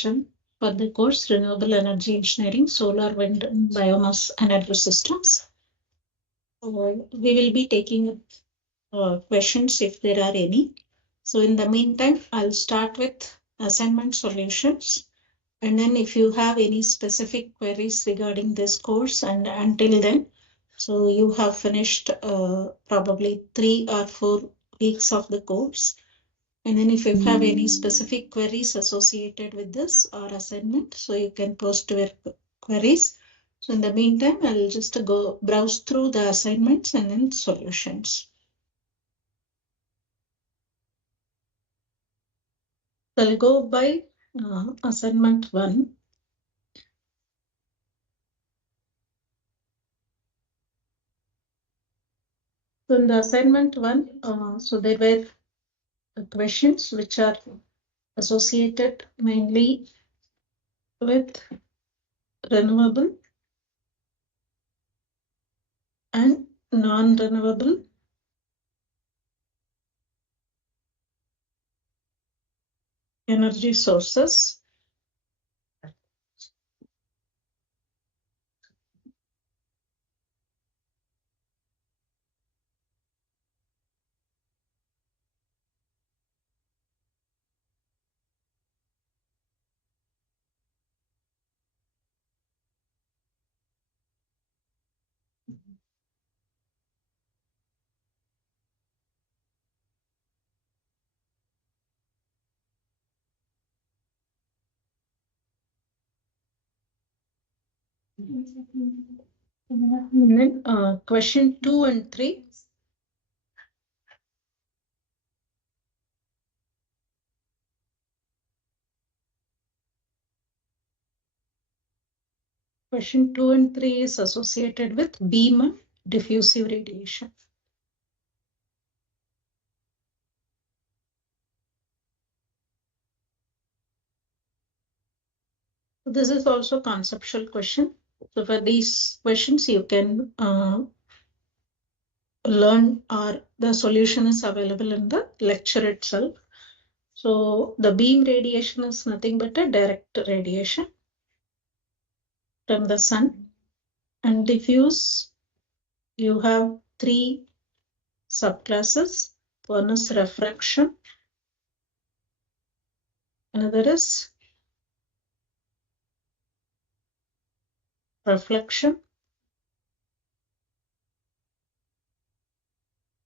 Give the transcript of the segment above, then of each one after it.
session for the course Renewable Energy Engineering, Solar, Wind, and Biomass Energy Systems. We will be taking questions if there are any. So in the meantime, I'll start with assignment solutions. And then if you have any specific queries regarding this course and until then, so you have finished probably 3 or 4 weeks of the course. And then if you have any specific queries associated with this or assignment, so you can post your queries. So in the meantime, I'll just go browse through the assignments and then solutions. So I'll go by assignment 1. So in the assignment 1, so there were questions which are associated mainly with renewable and non-renewable energy sources. And then question 2 and 3. Question 2 and 3 is associated with beam and diffusive radiation. This is also conceptual question. So for these questions, you can learn, or the solution is available in the lecture itself. So the beam radiation is nothing but a direct radiation from the sun, and diffuse, you have 3 subclasses. One is refraction, another is reflection,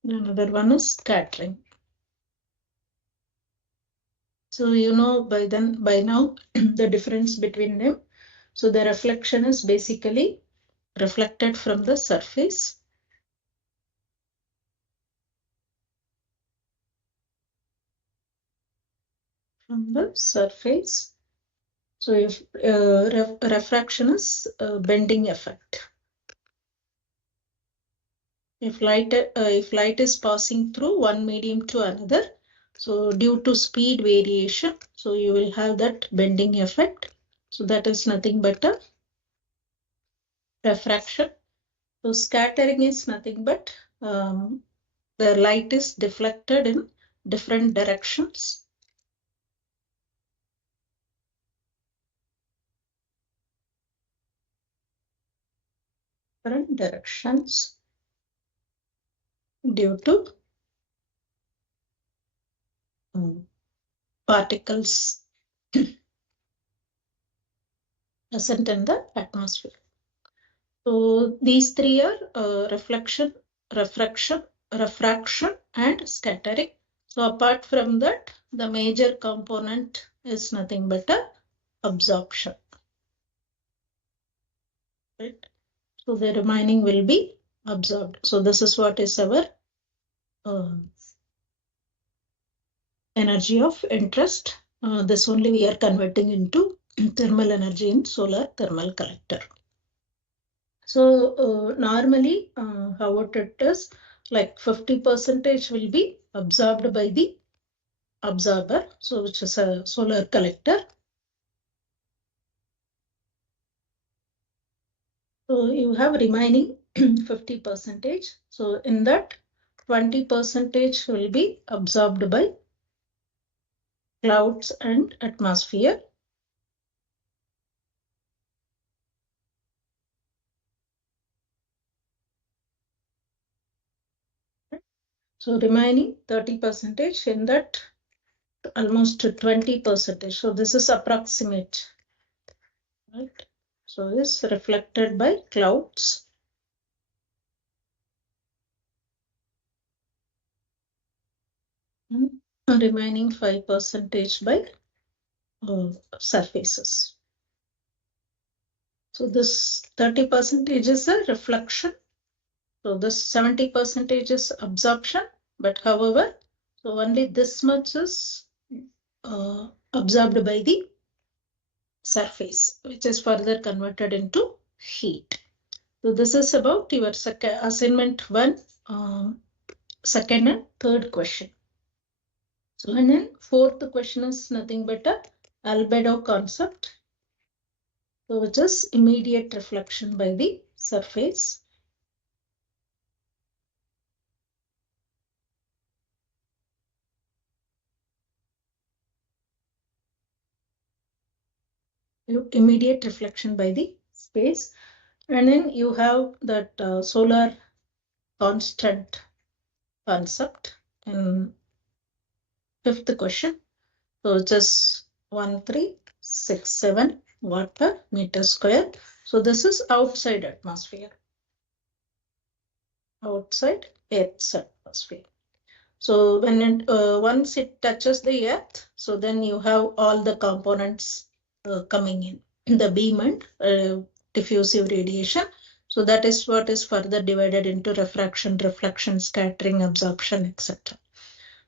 another one is scattering. So you know by now the difference between them. So the reflection is basically reflected from the surface. From the surface. So if refraction is bending effect. If light is passing through one medium to another, so due to speed variation, so you will have that bending effect. So that is nothing but a refraction. So scattering is nothing but the light is deflected in different directions. Different directions due to particles present in the atmosphere. So these 3 are reflection, refraction, and scattering. So apart from that, the major component is nothing but a absorption. Right? So the remaining will be absorbed. So this is what is our energy of interest. This only we are converting into thermal energy in solar thermal collector. So normally how it is, like 50% will be absorbed by the absorber, so which is a solar collector. So you have remaining 50%. So in that 20% will be absorbed by clouds and atmosphere. So remaining 30% in that almost 20%. So this is approximate, right? So this reflected by clouds. And remaining 5% by surfaces. So this 30% is a reflection. So this 70% is absorption, but however, so only this much is absorbed by the surface, which is further converted into heat. So this is about your assignment 1, second and third question. So and then fourth question is nothing but a albedo concept, so which is immediate reflection by the surface. Immediate reflection by the space. And then you have that solar constant concept in fifth question. So it is 1367 watt per meter square. So this is outside atmosphere, outside Earth's atmosphere. So when it, once it touches the Earth, so then you have all the components coming in the beam and diffusive radiation. So that is what is further divided into refraction, reflection, scattering, absorption, etc.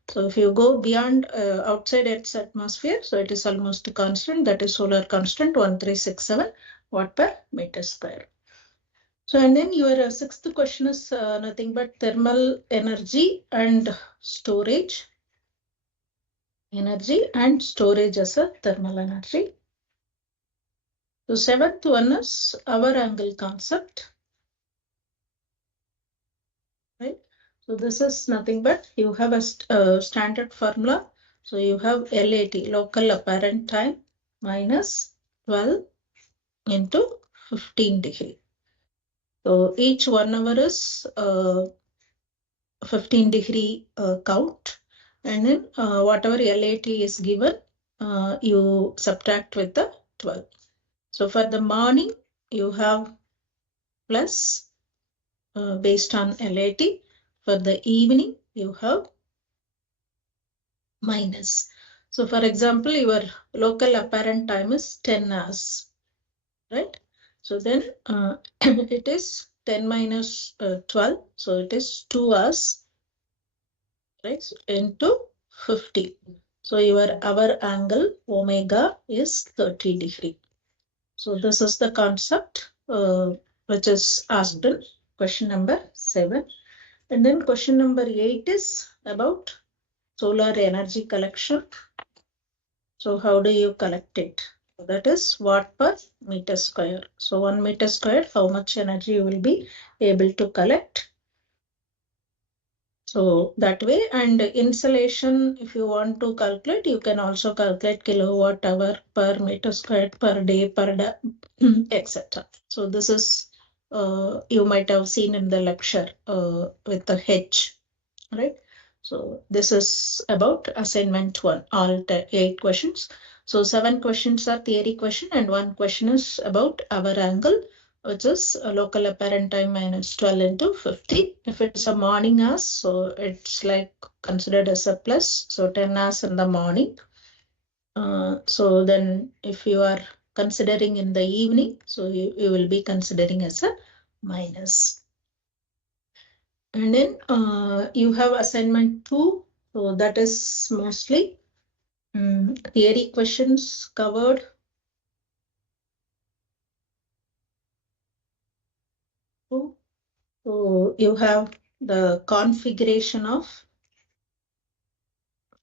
So if you go beyond outside Earth's atmosphere, so it is almost constant, that is solar constant 1367 watt per meter square. So and then your sixth question is nothing but thermal energy and storage. Energy and storage as a thermal energy. So seventh one is hour angle concept. Right. So this is nothing but you have a standard formula. So you have LAT, local apparent time, minus 12 into 15 degree. So each 1 hour is 15 degree count. And then whatever LAT is given, you subtract with the 12. So for the morning, you have plus based on LAT. For the evening, you have minus. So for example, your local apparent time is 10 hours, right? So then it is 10 minus 12. So it is 2 hours, right? So into 50. So your hour angle omega is 30 degree. So this is the concept which is asked in question number 7. And then question number 8 is about solar energy collection. So how do you collect it? That is watt per meter square. So 1 meter square, how much energy you will be able to collect. So that way, and insolation, if you want to calculate, you can also calculate kilowatt hour per meter square per day, etc. So this is, you might have seen in the lecture with the H, right? So this is about assignment 1, all 8 questions. So 7 questions are theory question and 1 question is about hour angle, which is a local apparent time minus 12 into 50. If it's a morning hours, so it's like considered as a plus, so 10 hours in the morning. So then if you are considering in the evening, so you will be considering as a minus. And then you have assignment 2, so that is mostly theory questions covered. So you have the configuration of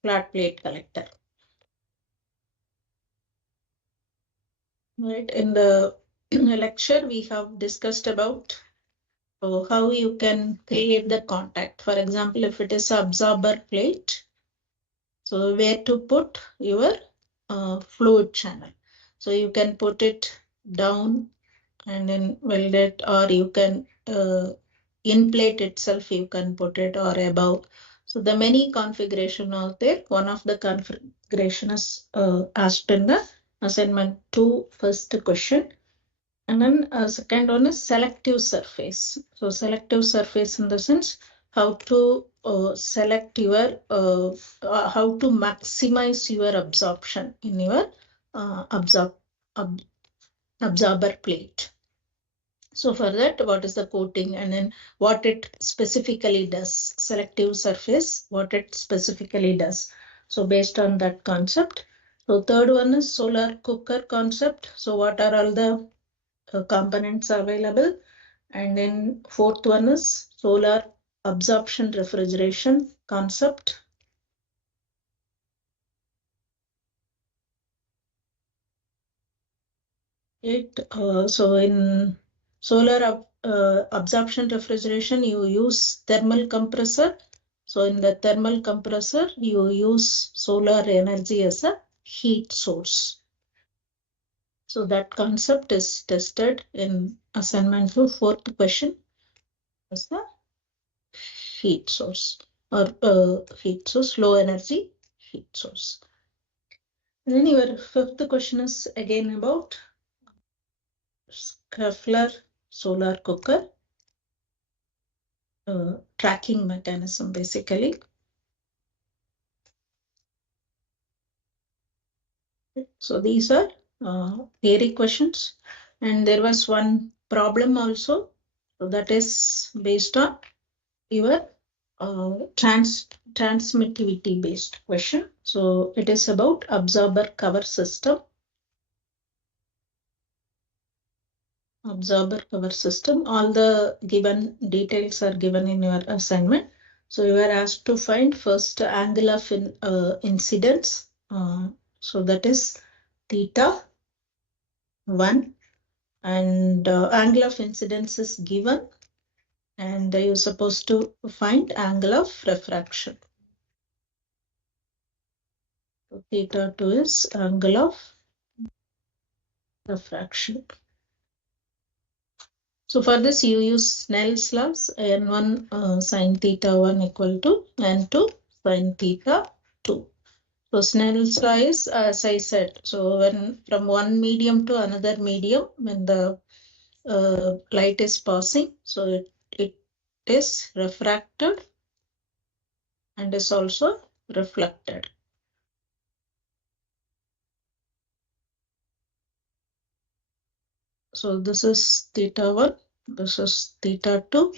flat plate collector. Right, in the lecture we have discussed about how you can create the contact. For example, if it is an absorber plate, so where to put your fluid channel. So you can put it down and then weld it, or you can in plate itself you can put it, or above. So the many configuration out there. One of the configuration is asked in the assignment 2 first question. And then second one is selective surface. So selective surface in the sense how to select your, how to maximize your absorption in your absorber plate. So for that, what is the coating and then what it specifically does, selective surface, what it specifically does. So based on that concept. So third one is solar cooker concept. So what are all the components available? And then fourth one is solar absorption refrigeration concept. So in solar absorption refrigeration, you use thermal compressor. So in the thermal compressor, you use solar energy as a heat source. So that concept is tested in assignment 2, fourth question as the heat source or heat source, low energy heat source. And then your fifth question is again about Schaeffler solar cooker tracking mechanism basically. So these are theory questions, and there was one problem also. So that is based on your transmittivity based question. So it is about absorber cover system. Absorber cover system. All the given details are given in your assignment. So you are asked to find first angle of incidence. So that is theta 1, and angle of incidence is given, and you're supposed to find angle of refraction. So theta 2 is angle of refraction. So for this, you use Snell's laws, n1 sine theta 1 equal to n2 sine theta 2. So Snell's law is, as I said, so when from one medium to another medium, when the light is passing, so it is refracted and is also reflected. So this is theta 1, this is theta 2,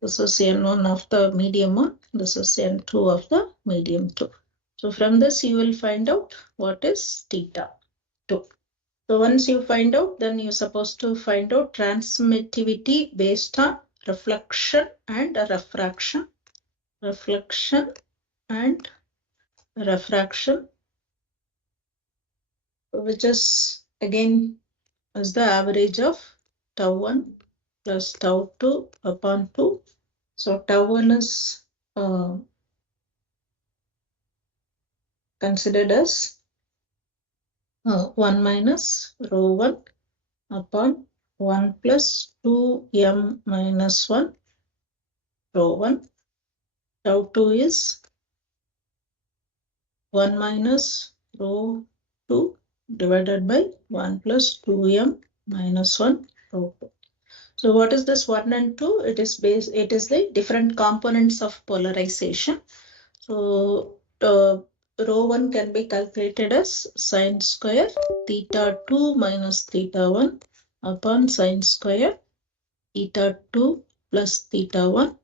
this is n1 of the medium 1, this is n2 of the medium 2. So from this you will find out what is theta 2. So once you find out, then you're supposed to find out transmittivity based on reflection and refraction. Reflection and refraction, which is again is the average of tau 1 plus tau 2 upon 2. So tau 1 is considered as 1 minus rho 1 upon 1 plus 2m minus 1 rho 1. Tau 2 is 1 minus rho 2 divided by 1 plus 2m minus 1 rho 2. So what is this 1 and 2? It is the different components of polarization. So rho 1 can be calculated as sine square theta 2 minus theta 1 upon sine square theta 2 plus theta 1.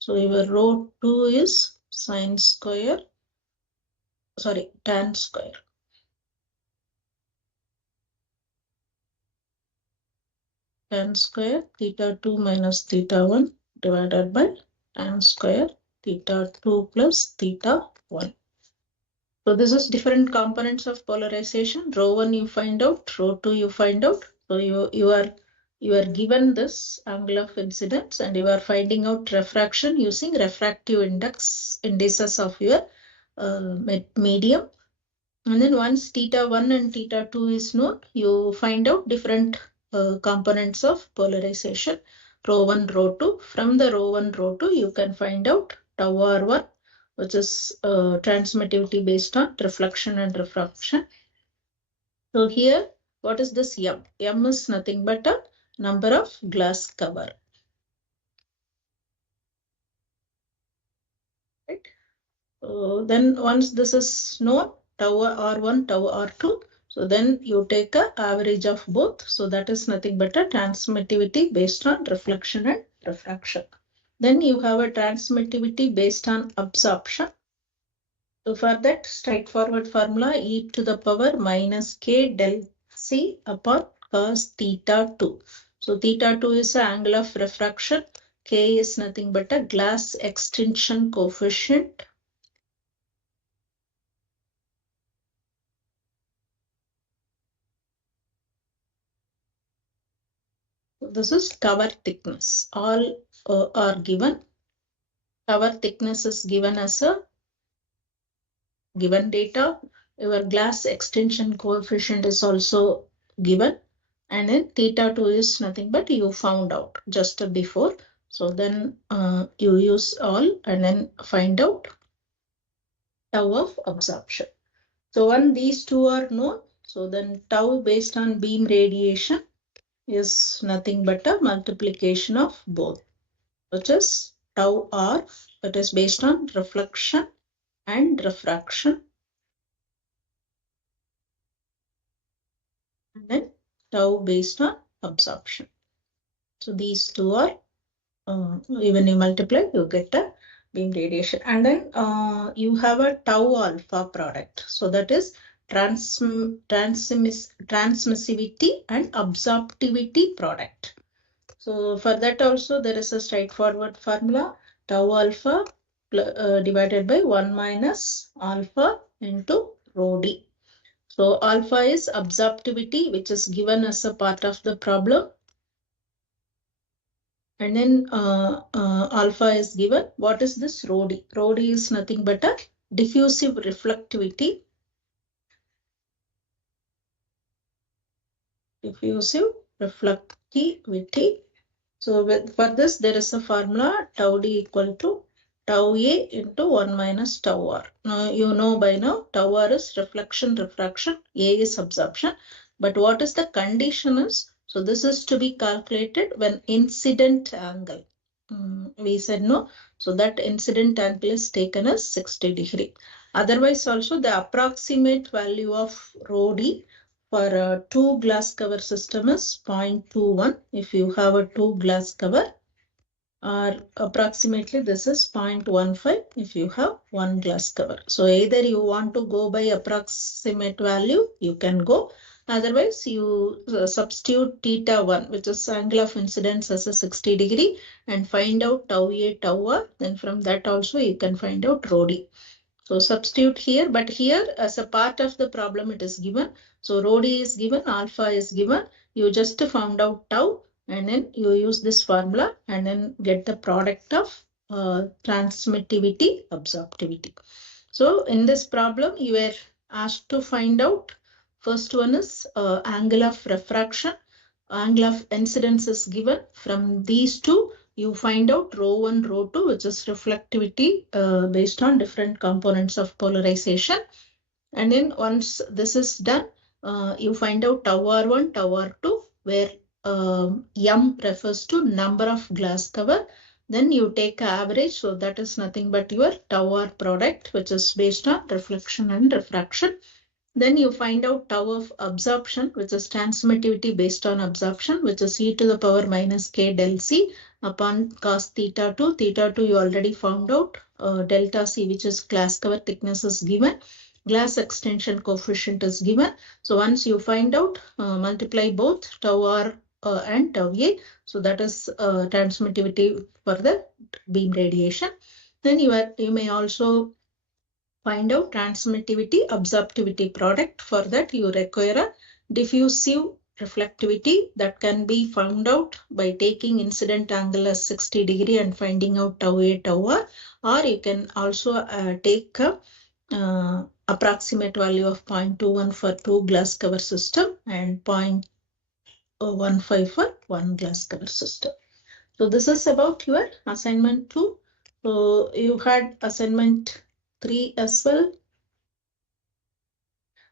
So your rho 2 is tan square tan square theta 2 minus theta 1 divided by tan square theta 2 plus theta 1. So this is different components of polarization. Rho 1 you find out, rho 2 you find out. So you are given this angle of incidence and you are finding out refraction using refractive indices of your medium. And then once theta 1 and theta 2 is known, you find out different components of polarization, rho 1, rho 2. From the rho 1, rho 2, you can find out tau R1, which is transmittivity based on reflection and refraction. So here, what is this M? M is nothing but a number of glass cover. Right? Then once this is known, tau R1, tau R2, so then you take a average of both. So that is nothing but a transmittivity based on reflection and refraction. Then you have a transmittivity based on absorption. So for that, straightforward formula, e to the power minus k del c upon cos theta 2. So theta 2 is the angle of refraction. K is nothing but a glass extinction coefficient. This is cover thickness. All are given. Cover thickness is given as a given data. Your glass extension coefficient is also given. And then theta 2 is nothing but you found out just before. So then you use all and then find out tau of absorption. So when these two are known, so then tau based on beam radiation is nothing but a multiplication of both, which is tau R, that is based on reflection and refraction, and then tau based on absorption. So these two are, even you multiply, you get a beam radiation. And then you have a tau alpha product. So that is transmissivity and absorptivity product. So for that also there is a straightforward formula, tau alpha divided by 1 minus alpha into rho d. So alpha is absorptivity, which is given as a part of the problem. And then alpha is given. What is this rho d? Rho d is nothing but a diffusive reflectivity. Diffusive reflectivity. So for this, there is a formula tau d equal to tau A into 1 minus tau R. Now, you know by now, tau R is reflection, refraction, A is absorption. But what is the condition is, so this is to be calculated when incident angle. We said no, so that incident angle is taken as 60 degree. Otherwise also the approximate value of rho d for a 2 glass cover system is 0.21 if you have a 2 glass cover, or approximately this is 0.15 if you have 1 glass cover. So either you want to go by approximate value, you can go. Otherwise, you substitute theta 1, which is angle of incidence as a 60 degree, and find out tau A, tau R. Then from that also you can find out rho d. So substitute here, but here as a part of the problem it is given. So rho d is given, alpha is given. You just found out tau and then you use this formula and then get the product of transmittivity, absorptivity. So in this problem you were asked to find out, first one is angle of refraction, angle of incidence is given. From these two you find out rho 1, rho 2, which is reflectivity based on different components of polarization. And then once this is done, you find out tau R1, tau R2, where M refers to number of glass cover. Then you take average, so that is nothing but your tau R product, which is based on reflection and refraction. Then you find out tau of absorption, which is transmittivity based on absorption, which is e to the power minus k del c upon cos theta 2. Theta 2 you already found out. Delta c, which is glass cover thickness, is given. Glass extension coefficient is given. So once you find out, multiply both tau R and tau A. So that is transmittivity for the beam radiation. Then you may also find out transmittivity, absorptivity product. For that you require a diffusive reflectivity that can be found out by taking incident angle as 60 degree and finding out tau A, tau R. Or you can also take a approximate value of 0.21 for 2 glass cover system and 0.15 for 1 glass cover system. So this is about your assignment 2. So you had assignment 3 as well.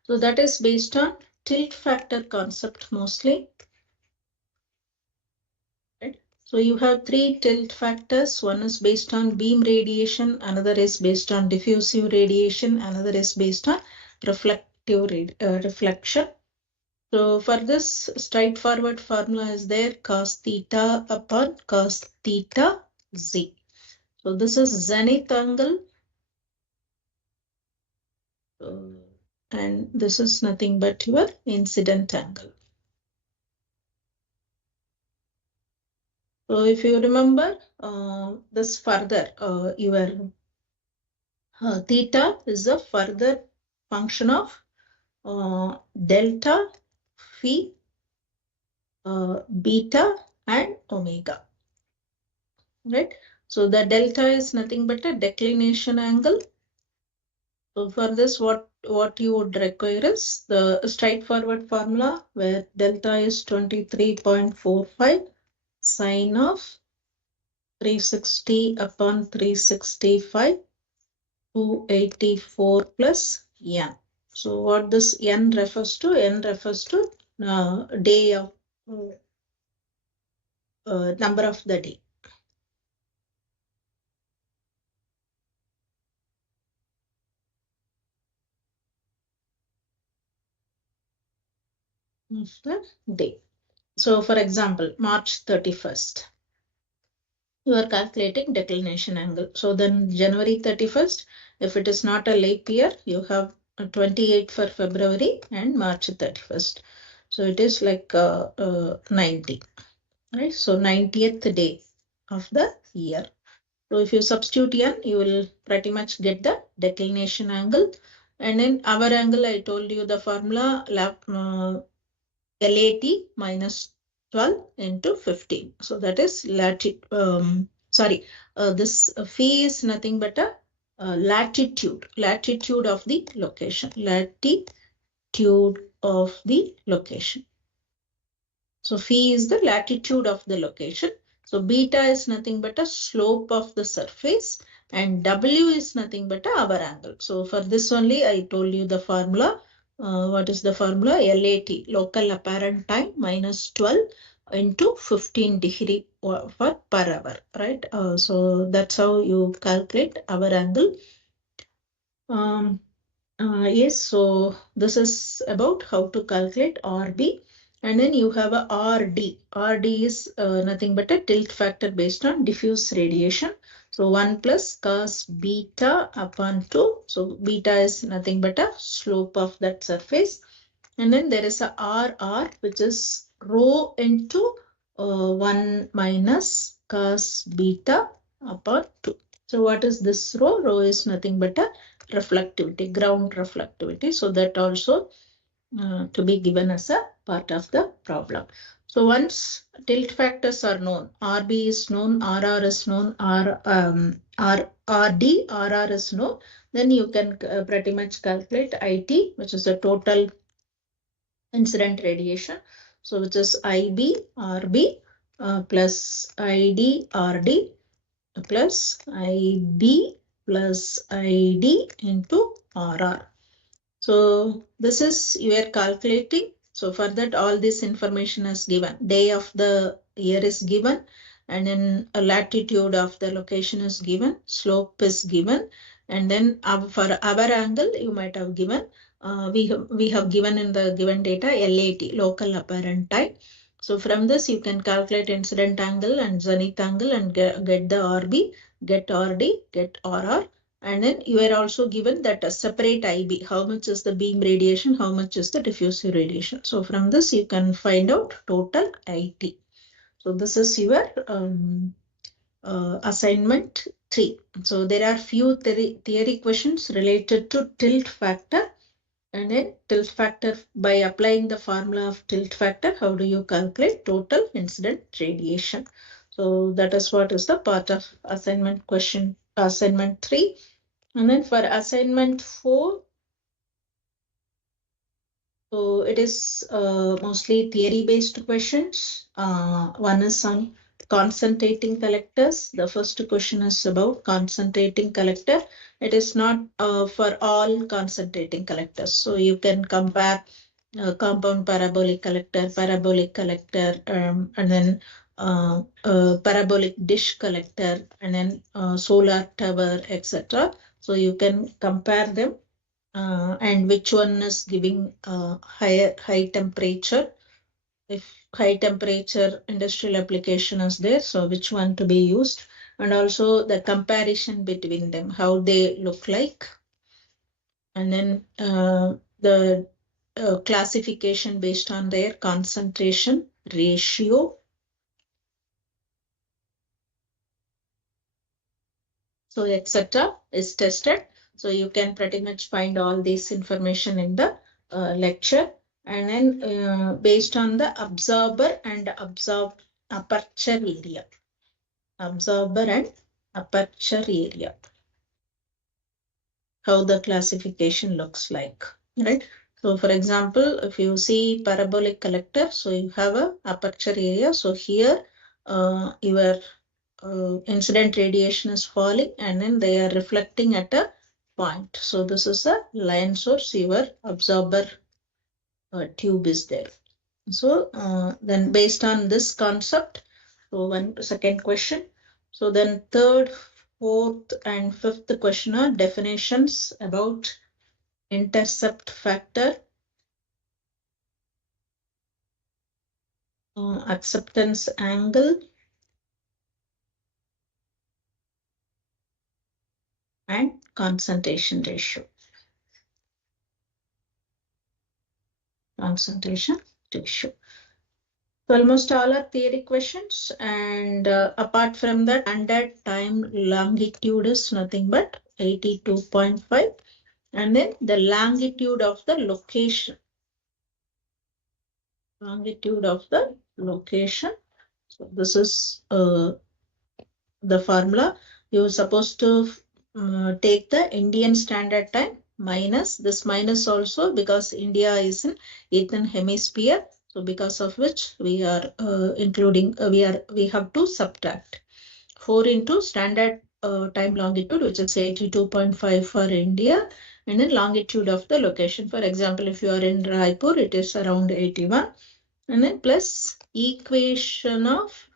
So that is based on tilt factor concept mostly. Right? So you have 3 tilt factors. One is based on beam radiation, another is based on diffusive radiation, another is based on reflection. So for this, straightforward formula is there, cos theta upon cos theta z. So this is zenith angle. And this is nothing but your incident angle. So if you remember this further, your theta is a further function of delta, phi, beta, and omega. Right? So the delta is nothing but a declination angle. So for this, what you would require is the straightforward formula where delta is 23.45 sine of 360 upon 365, 284 plus n. So what this n refers to? N refers to day of number of the day. The day. So for example, March 31st. You are calculating declination angle. So then January 31st, if it is not a leap year, you have 28 for February and March 31st. So it is like 90, right? So 90th day of the year. So if you substitute n, you will pretty much get the declination angle. And then our angle, I told you the formula, LAT minus 12 into 15. So that is this phi is nothing but a latitude of the location, latitude of the location. So phi is the latitude of the location. So beta is nothing but a slope of the surface and W is nothing but our angle. So for this only I told you the formula. What is the formula? LAT, local apparent time, minus 12 into 15 degree per hour, right? So that's how you calculate our angle. Yes, so this is about how to calculate RB. And then you have a RD. RD is nothing but a tilt factor based on diffuse radiation. So 1 plus cos beta upon 2. So beta is nothing but a slope of that surface. And then there is a RR, which is rho into 1 minus cos beta upon 2. So what is this rho? Rho is nothing but a reflectivity, ground reflectivity. So that also to be given as a part of the problem. So once tilt factors are known, RB is known, RR is known, RD, RR is known, then you can pretty much calculate IT, which is the total incident radiation. So which is IB, RB plus ID, RD plus IB plus ID into RR. So this is you are calculating. So for that all this information is given. Day of the year is given and then a latitude of the location is given, slope is given, and then for our angle you might have given, we have given in the given data LAT, local apparent time. So from this you can calculate incident angle and zenith angle and get the RB, get RD, get RR. And then you are also given that a separate IB, how much is the beam radiation, how much is the diffusive radiation. So from this you can find out total IT. So this is your assignment 3. So there are few theory questions related to tilt factor. And then tilt factor, by applying the formula of tilt factor, how do you calculate total incident radiation? So that is what is the part of assignment question, assignment 3. And then for assignment 4, so it is mostly theory-based questions. One is on concentrating collectors. The first question is about concentrating collector. It is not for all concentrating collectors. So you can compare compound parabolic collector, and then parabolic dish collector, and then solar tower, etc. So you can compare them, and which one is giving high temperature. If high temperature industrial application is there, so which one to be used, and also the comparison between them, how they look like, and then the classification based on their concentration ratio. So etc. is tested. So you can pretty much find all this information in the lecture. And then based on the absorber and absorbed aperture area. Absorber and aperture area. How the classification looks like, right? So for example, if you see parabolic collector, so you have a aperture area. So here your incident radiation is falling, and then they are reflecting at a point. So this is a line source, your absorber tube is there. So then based on this concept, so one second question. So then third, fourth, and fifth question are definitions about intercept factor, acceptance angle, and concentration ratio. Concentration ratio. So almost all are theory questions, and apart from that, standard time longitude is nothing but 82.5, and then the longitude of the location. Longitude of the location. So this is the formula. You're supposed to take the Indian standard time minus this minus also, because India is in Eastern Hemisphere. So because of which we are including, we have to subtract 4 into standard time longitude, which is 82.5 for India, and then longitude of the location. For example, if you are in Raipur, it is around 81, and then plus equation of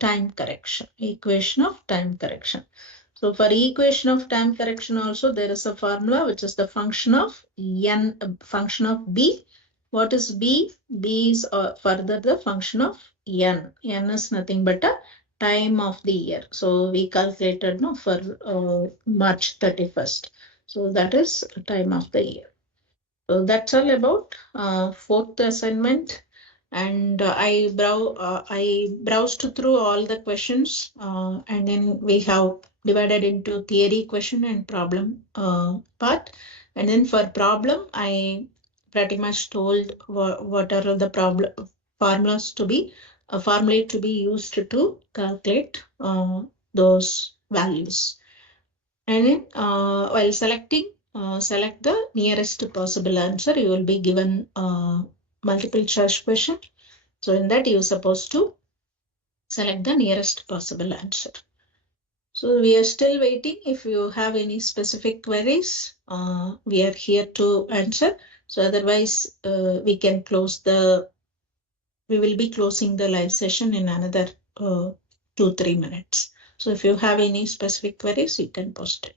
time correction. Equation of time correction. So for equation of time correction also, there is a formula, which is the function of n, function of b. What is b? B is further the function of n. N is nothing but a time of the year. So we calculated no, for March 31st. So that is time of the year. So that's all about fourth assignment. And I browsed through all the questions, and then we have divided into theory question and problem part. And then for problem, I pretty much told what are the problem formulas to be formulae to be used to calculate those values. And then while selecting, select the nearest possible answer. You will be given multiple choice question. So in that, you're supposed to select the nearest possible answer. So we are still waiting. If you have any specific queries, we are here to answer. So otherwise, we can close we will be closing the live session in another 2-3 minutes. So if you have any specific queries, you can post it.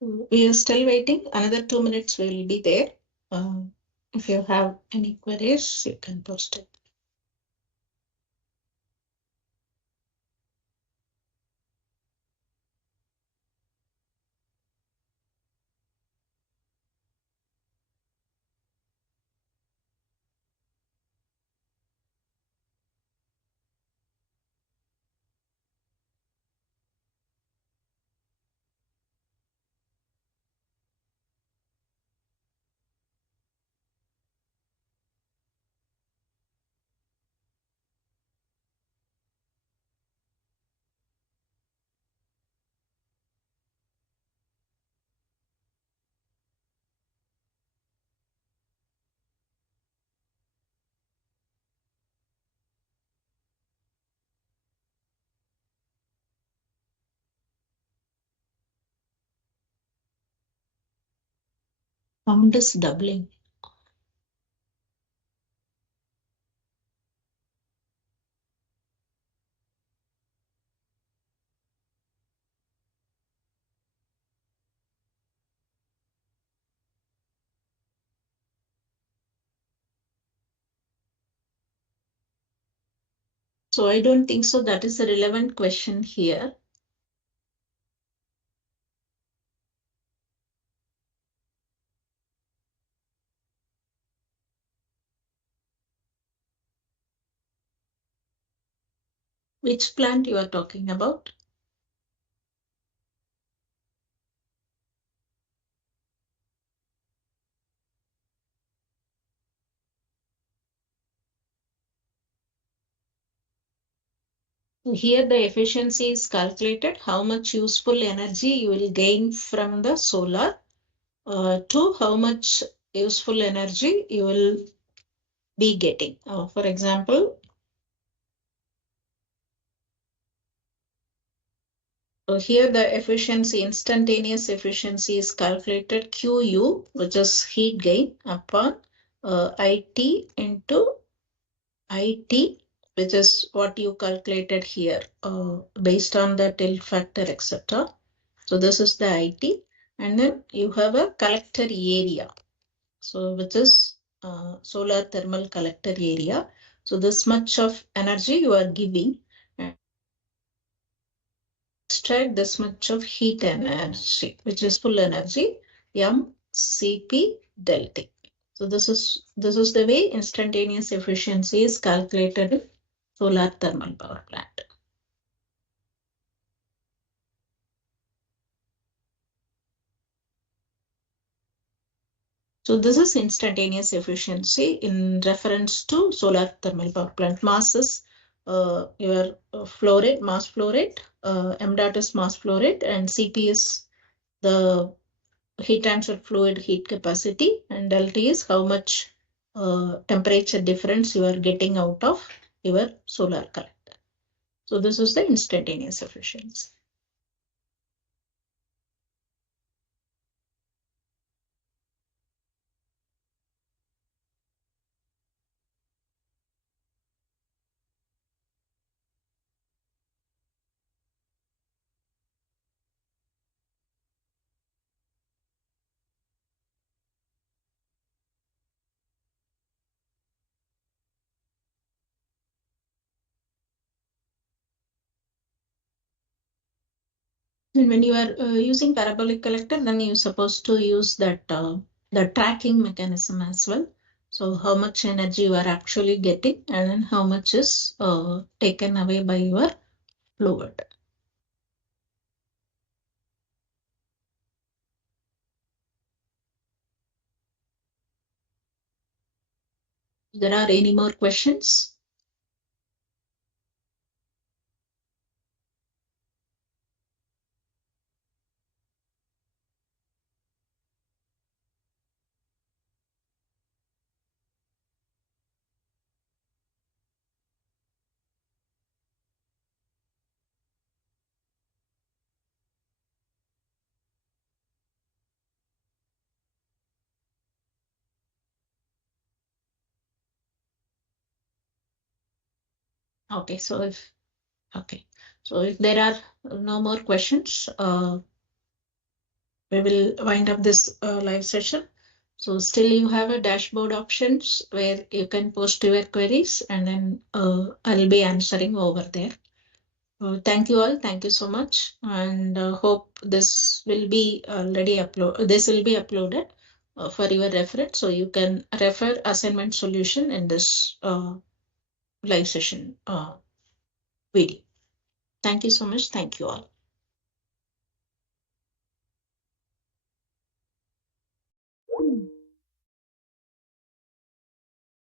We are still waiting. Another 2 minutes will be there. If you have any queries, you can post it. Sound is doubling. So I don't think so. That is a relevant question here. Which plant you are talking about? Here the efficiency is calculated, how much useful energy you will gain from the solar to how much useful energy you will be getting. For example, here the efficiency, instantaneous efficiency is calculated QU, which is heat gain upon IT into IT, which is what you calculated here based on the tilt factor, etc. So this is the IT, and then you have a collector area, so which is solar thermal collector area. So this much of energy you are giving and extract this much of heat energy, which is full energy, MCP delta. So this is the way instantaneous efficiency is calculated in solar thermal power plant. So this is instantaneous efficiency in reference to solar thermal power plant. Mass is your flow rate, mass flow rate, m dot is mass flow rate, and Cp is the heat transfer fluid heat capacity, and delta is how much temperature difference you are getting out of your solar collector. So this is the instantaneous efficiency. And when you are using parabolic collector, then you're supposed to use that the tracking mechanism as well. So how much energy you are actually getting and then how much is taken away by your fluid. There are any more questions? Okay, so if there are no more questions, we will wind up this live session. So still you have a dashboard options where you can post your queries, and then I'll be answering over there. Thank you all. Thank you so much, and hope this will be already upload. This will be uploaded for your reference, so you can refer assignment solution in this live session video. Thank you so much. Thank you all.